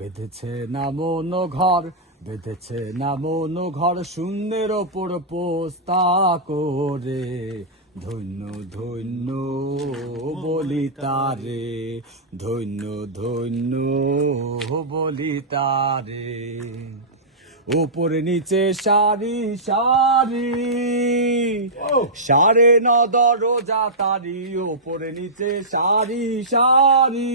বেঁধেছে না মন ঘর, বেঁধেছে না মন ঘর, শূন্যের ওপর পোস্তা করে। ধন্য ধন্য বলি তারে, ধন্য ধন্য বলি তারে। উপর নিচে সারি সারি, সাড়ে ন দরজা তারি। উপরে নিচে সারি সারি,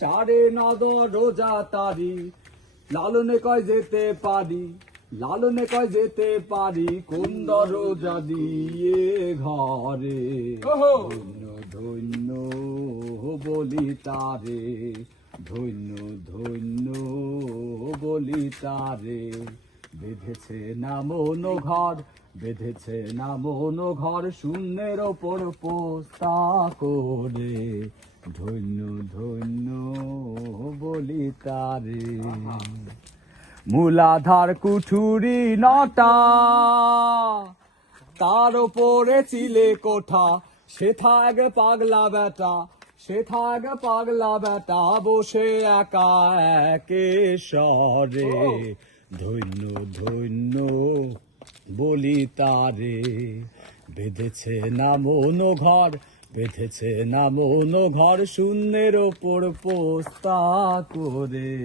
সাড়ে ন দরজা তারি। লালনে কয় যেতে পারি, লালনে কয় যেতে পারি, কোন দরজা দিয়ে ঘরে। ধন্য ধন্য বলি তারে, ধন্য ধন্য বলি তারে। বেঁধেছে না মন ঘর, বেঁধেছে না মন ঘর, শূন্যের ওপর পোস্তা করে। ধন্য ধন্য বলি তারে। মূলাধার কুঠুরি নটা, তার ওপরে চিলে কোঠা। সেথাগ পাগলা বেটা, সেথাগ পাগলা বেটা, বসে একা একেশ্বরে। ধন্য ধন্য বলি তারে। বেঁধেছে না মন ঘর, বেঁধেছে না মন ঘর, শূন্যের ওপর পোস্তা করে।